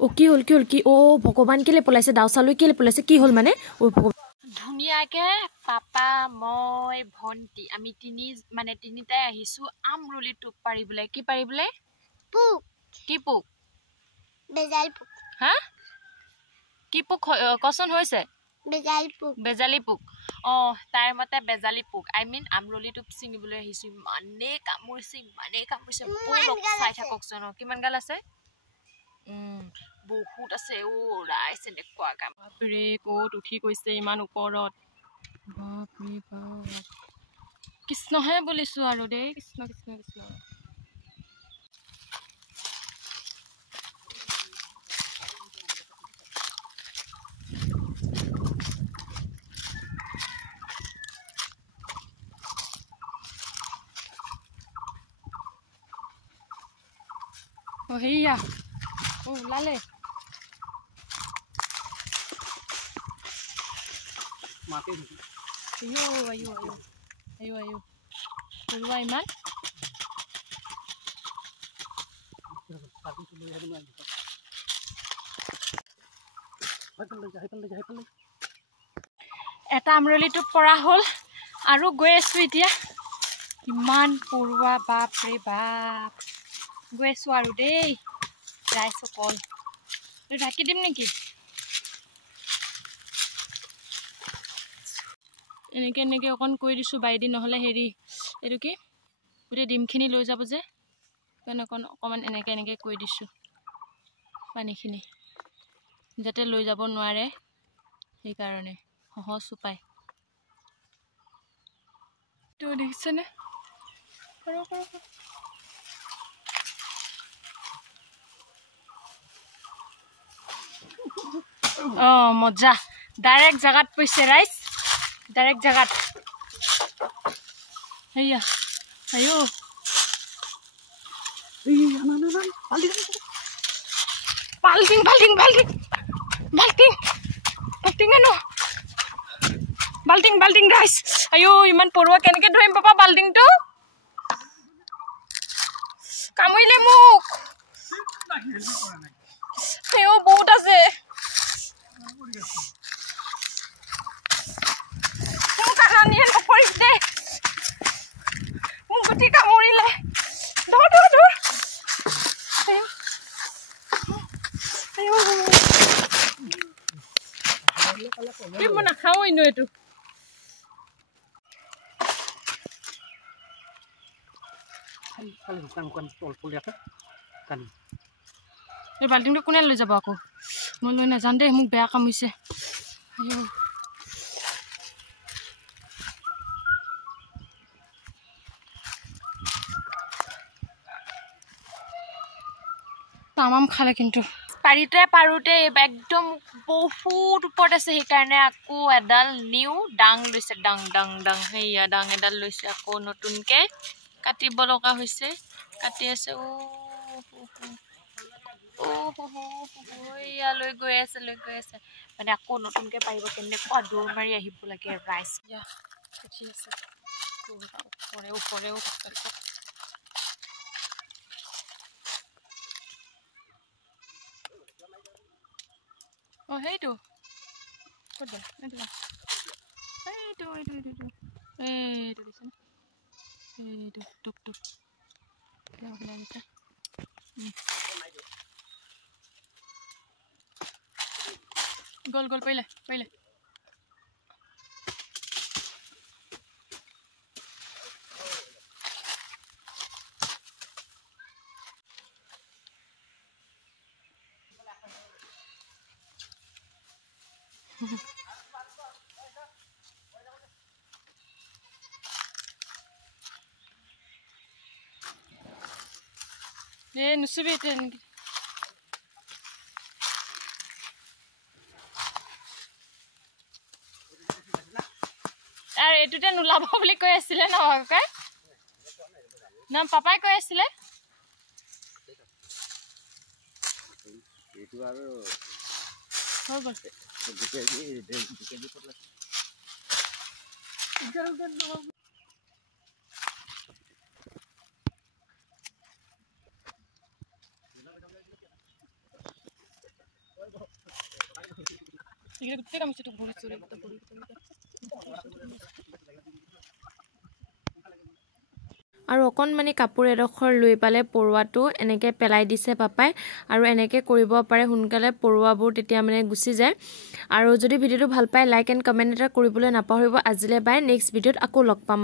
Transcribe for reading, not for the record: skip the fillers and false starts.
ও কি হল কি ও ভগৱান কেলে পলাইছে দাউচালৈ কেলে পলাইছে কি হল মানে ও ভগৱান ধুনিয়াকে পাপা মই ভন্টি আমি তিনিটাই আহিছো আমৰুলি টোপ পাৰিবলে কি পাৰিবলে পোক কি পোক বেজাল পোক হা কি পোক কচোন হৈছে বেজালি পোক অ তাই মতে বেজালি পোক আই মিন আমৰুলি টোপ ছিঙিবলৈ আহিছো মানে কামুৰিছে বহুত চাই থাককচোন কিমান গাল আছে বহুত আছে ও ৰাইছে দেখুৱা কাম বাপৰে ক'ত উঠি গৈছে ইমান ওপৰত বাপৰে বাপ কৃষ্ণহে বুলিছো আৰু দেই কৃষ্ণ কৃষ্ণ কৃষ্ণ ও হেয়া ও লালে মাতে ayo Purwa iman এটা আমৰলি টোপ পৰা হল আৰু গৈ আছো এতিয়া কিমান পৰুৱা বাপ ৰে বাপ গৈ আছো আৰু দেই ৰাইছো কল ঢাকি দিম নেকি এনেকে অকন কৈ দিছো বাইদি নহলে হেৰি এটো কি পুৰে ডিমখিনি লৈ যাব যে কেনে অকমান এনেকে কৈ দিছো পানীখিনি যাতে লৈ যাব নোৱাৰে এই কাৰণে সহজ উপায় তো দেখিছনে কৰক মজা ডাইৰেক্ট জাগাত পইছে ৰাইজ ডাইৰেক্ট জাগাত হেয়া আয়ো বাল্টিং আনো বাল্টিং ৰাইজ আয়ো ইমান পৰুৱা কেনেকে ধৰিম পাপা বাল্টিংটো কামুৰিলে মোক আয়ো বহুত আছে মই নাখাওঁ ইনো এইটো এই বাল্টিংটো কোনে লৈ যাব আকৌ মই লৈ নাযাম দেই মোক বেয়া কামুৰিছে তামাম খালে কিন্তু পাৰোতে একদম বহুত ওপৰত আছে সেইকাৰণে আকৌ এডাল নিউ ডাং লৈছে ডাং হেয়া ডাং এডাল লৈছে আকৌ নতুনকে কাটিব লগা হৈছে কাটি আছে এয়া লৈ গৈ আছে মানে আকৌ নতুনকে পাৰিব কেনেকুৱা দৌৰ মাৰি আহিব লাগে ৰাইজ উঠি আছে ওপৰেও সেইটো ক'ত এইটো দিছে এইটো টুক গল পাৰিলে নুচুবি আৰু এইটোতে নোলাব বুলি কৈ আছিলে ন কাকাই নাম পাপাই কৈ আছিলে এইটো আৰু হৈ গল এইকেইটা গোটেই কামিছে তোক ভৰি চৰি গোটেই ভৰি আৰু অকণমানি কাপোৰ এডোখৰ লৈ পালে পৰুৱাটো এনেকৈ পেলাই দিছে পাপাই আৰু এনেকৈ কৰিব পাৰে সোনকালে পৰুৱাবোৰ তেতিয়া মানে গুচি যায় আৰু যদি ভিডিঅ'টো ভাল পায় লাইক এণ্ড কমেণ্ট এটা কৰিবলৈ নাপাহৰিব আজিলৈ বাই নেক্সট ভিডিঅ'ত আকৌ লগ পাম